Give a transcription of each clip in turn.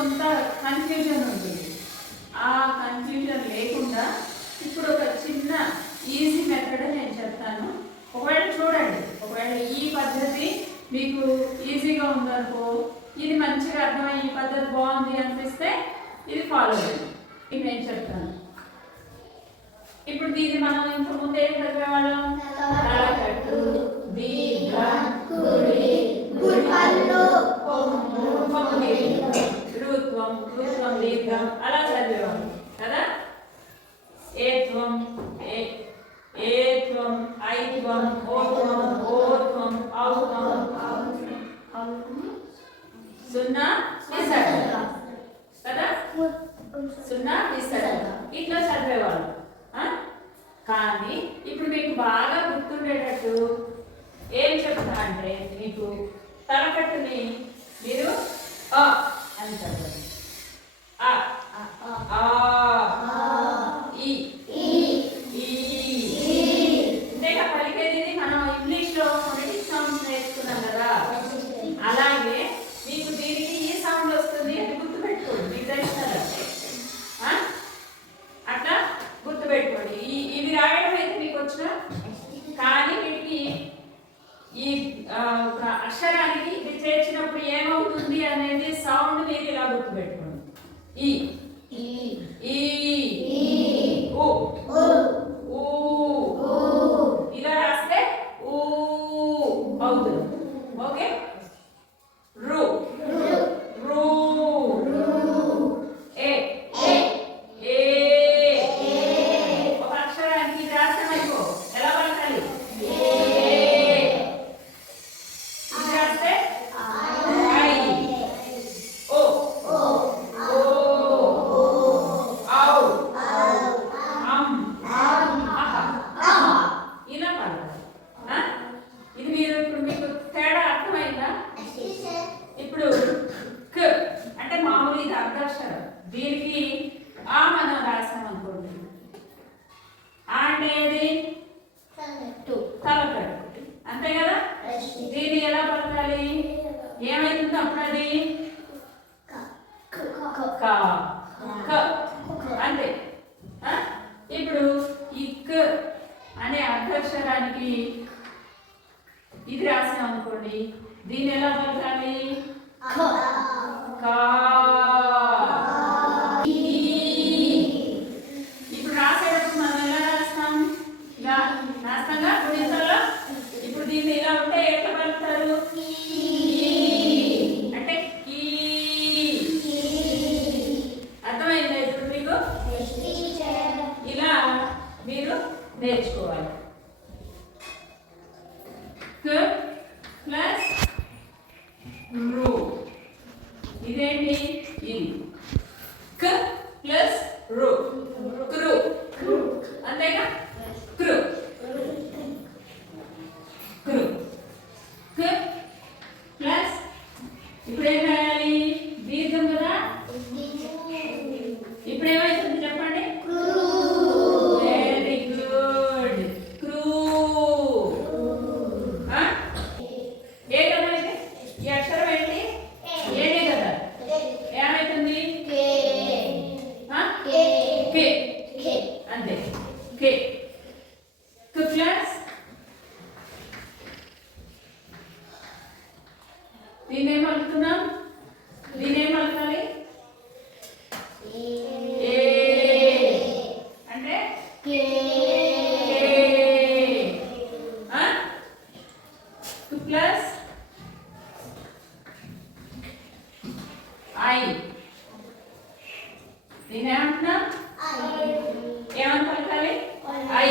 కొంత కన్ఫ్యూజన్ ఉంటుంది. ఆ కన్ఫ్యూజన్ లేకుండా ఇప్పుడు ఒక చిన్న ఈజీ మెథడ్ నేను చెప్తాను. ఒకవేళ చూడండి, ఒకవేళ ఈ పద్ధతి మీకు ఈజీగా ఉందనుకో, ఇది మంచిగా అర్థమై ఈ పద్ధతి బాగుంది అనిపిస్తే ఇది ఫాలో చేయండి. ఇది నేను చెప్తాను. ఇప్పుడు దీన్ని మనం ఇంతకుముందు ఏం చదివేవాళ్ళం? తలకట్టు, దీర్ఘం, కుడి, గుర్రాలు, రుత్వం, రుత్వం, దీర్ఘం అలా చదివేవాళ్ళం కదా. ఏత్వం, ఏత్వం, ఐత్వం, ఓత్వం, ఓత్వం, ఔత్వం, సున్నా విసర్గ కదా, సున్నా విసర్గ ఇట్లా చదివేవాళ్ళు. కానీ ఇప్పుడు మీకు బాగా గుర్తుండేటట్టు ఏం చెప్తా అంటే, మీకు తలకట్టుని మీరు అ అని చదవండి. అ, ఈ, ఇంతేగా పలికేది. మనం ఇంగ్లీష్లో ఫొనెటిక్ సౌండ్స్ నేర్చుకున్నాం కదా, అలాగే మీకు దీనికి ఈ సౌండ్ వస్తుంది అని గుర్తుపెట్టుకోండి. మీకు తెలుస్తుందా? అట్లా గుర్తుపెట్టుకోండి. ఇవి రాయడం అయితే మీకు వచ్చిన, కానీ వీటికి ఈ అక్షరానికి ఇది చేర్చినప్పుడు ఏమవుతుంది అనేది సౌండ్ మీరు ఇలా గుర్తుపెట్టుకోండి. ఈ, ఇలా రాస్తే ఊ అవుతుంది. ఓకే. రు, రు, ఏ, ఒక అక్షరానికి రాష్ట్రం అయిపో ఎలా పలకాలి? ఇది రాస్తే ఐ, ఓ, ఔ, ఇలా పలకాలి. ఇది మీరు ఇప్పుడు మీకు తేడా అర్థమైందా? ఇప్పుడు క అంటే మామూలు ఇది అర్ధాక్షరం. దీనికి ఆ మనం రాసాం అనుకోండి. ఆ అంటే ఏది? తలకట్టు, అంతే కదా. దీన్ని ఎలా పలకాలి? ఏమైతుంది అప్పుడు? అది అంతే. ఇప్పుడు ఈ క అనే అర్ధాక్షరానికి ఇది రాసాం అనుకోండి. దీన్ని ఎలా పలకాలి? ఇప్పుడు రాసేటప్పుడు మనం ఎలా రాస్తాం? ఇలా రాస్తాంగా గుణింతల్లో. ఇప్పుడు దీన్ని ఇలా ఉంటే ఎట్లా పలుకుతారు? అంటే అర్థమైందా ఇప్పుడు మీకు? ఇలా మీరు నేర్చుకోవాలి. క ప్లస్ రు, ఇదేంటి? ఇది క ప్లస్ రు, క్రు, అంతేగా. క్రు, క్రు, క ప్లస్ ఇప్పుడు ఏం రాయాలి? దీర్ఘం కదా. ఇప్పుడు ఏమైతుంది చెప్పండి? Very good. క్రూ. ఏ కదా ఇది? ఈ అక్షరం ఏంటి? ఏనే కదా. ఏమైతుంది? కే, అంతే. కే, క ప్లస్ దీన్ని ఏం పలుకుతున్నాం? దీన్ని ఏం పలకాలి? అంటే ప్లస్ ఐ, దీన్ని ఏమంటున్నాం? ఏమని పలకాలి? ఐ.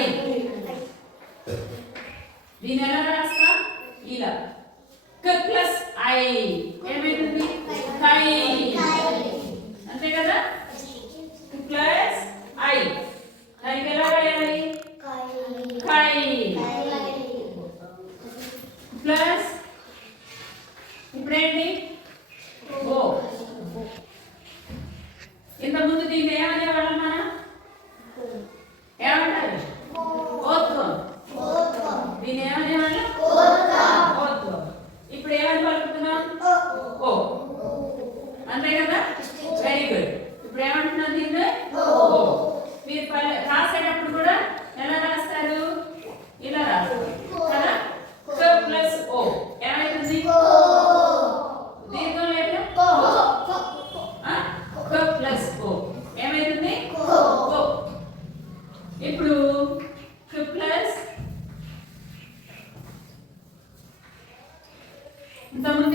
దీన్ని ఎలా రాస్తా? ఇలా క ప్లస్ ఐ ఏమైతుంది? కై, అంతే కదా. ప్లస్ ఐ, దానికి ఎలా రాయాలి? కై. ప్లస్ ఇప్పుడేంటి? ఓ. ఇంతకుముందు దీన్ని ఏమనేవాళ్ళం మనం? ఏమంటారు? ఓత్వం. దీన్ని ఏమనేవాళ్ళం? ఓత్వం. ఇప్పుడు ఏమని పలుకుతున్నాం? ఓ, అంతే కదా.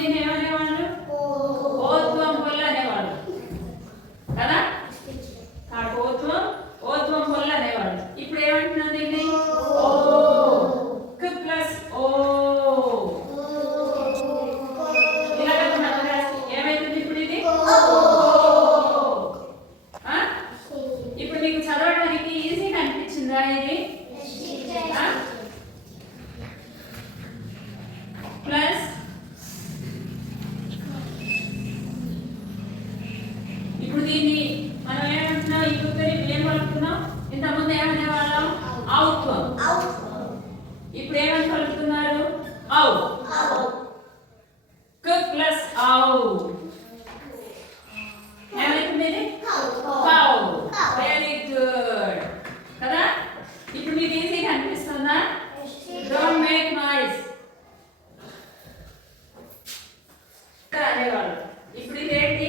దీన్ని ఏమనేవాళ్ళు? ఓత్వం పొల్ల అనేవాళ్ళు కదా. ఓత్వం ఓత్వం పొల్ల అనేవాళ్ళు. ఇప్పుడు ఏమంటున్నాం దీన్ని? ఓ క్ ప్లస్ ఓ. ఇలా కదా మనం రాసి ఏమైతుంది ఇప్పుడు ఇది? ఇప్పుడు మీకు చదవడానికి ఈజీగా అనిపించిందా ఇది? ప్లస్ ఇప్పుడు దీన్ని మనం ఏమంటున్నాం? ఈ కుక్కని ఏం పలుకుతున్నాం? ఇంతకుముందు ఏమనేవాళ్ళం? ఔత్వం. ఇప్పుడు ఏమని పలుకుతున్నారు? ఔ. క్ ప్లస్ ఔ ఏమైతుంది ఇది? కౌ. వెరీ గుడ్ కదా. ఇప్పుడు మీకు ఈజీగా అనిపిస్తుందా? డోంట్ మేక్ నాయిస్ అనేవాళ్ళు. ఇప్పుడు ఇదేంటి?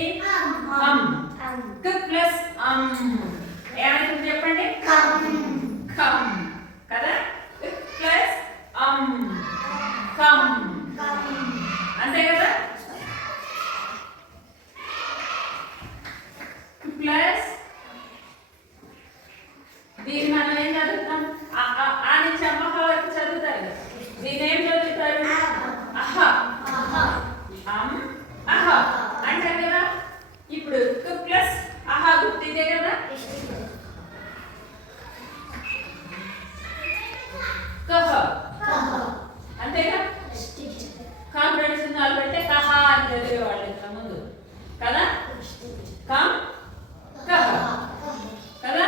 క్ ప్లస్ ఏమైతుంది చెప్పండి? కమ్ కదా. ప్లస్ కమ్ అంతే కదా. ప్లస్ దీన్ని మనం ఏం చదువుతాం? ఆ నుంచి అమ్మక వరకు చదువుతారు కదా. దీన్ని ఏం చదువుతారు? అహ అహ అంటారు కదా. ఇప్పుడు క్ ప్లస్ అహ గుర్తు ఇదే కదా. కహ అంతేగా. కాంప్రహెన్షన్ పెడితే కహ అని చదివేవాళ్ళు ఇంత ముందు కదా. కమ్ కహ కదా.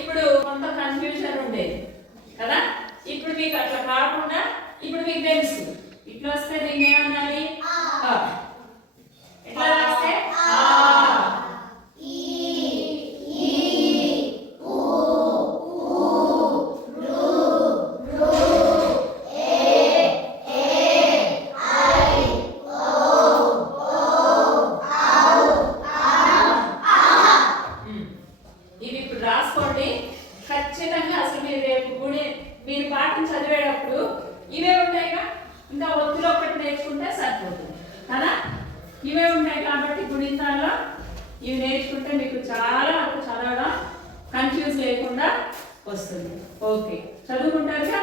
ఇప్పుడు కొంత కన్ఫ్యూజన్ ఉండేది కదా. ఇప్పుడు మీకు అట్లా కాకుండా ఇప్పుడు మీకు తెలుసు. ఇట్లా వస్తే దీన్ని ఏమనాలి? ఎట్లా రాస్తే? ఇవి ఇప్పుడు రాసుకోండి ఖచ్చితంగా. అసలు మీరు రేపు కూడా మీరు పాఠం చదివేటప్పుడు ఇవే ఉంటాయిగా. ఇంకా ఒత్తులో ఒకటి నేర్చుకుంటే సరిపోతుంది కదా. ఇవే ఉంటాయి కాబట్టి గుణింతాల్లో ఇవి నేర్చుకుంటే మీకు చాలా వరకు చదవడం కన్ఫ్యూజ్ లేకుండా వస్తుంది. ఓకే, చదువుకుంటారుగా.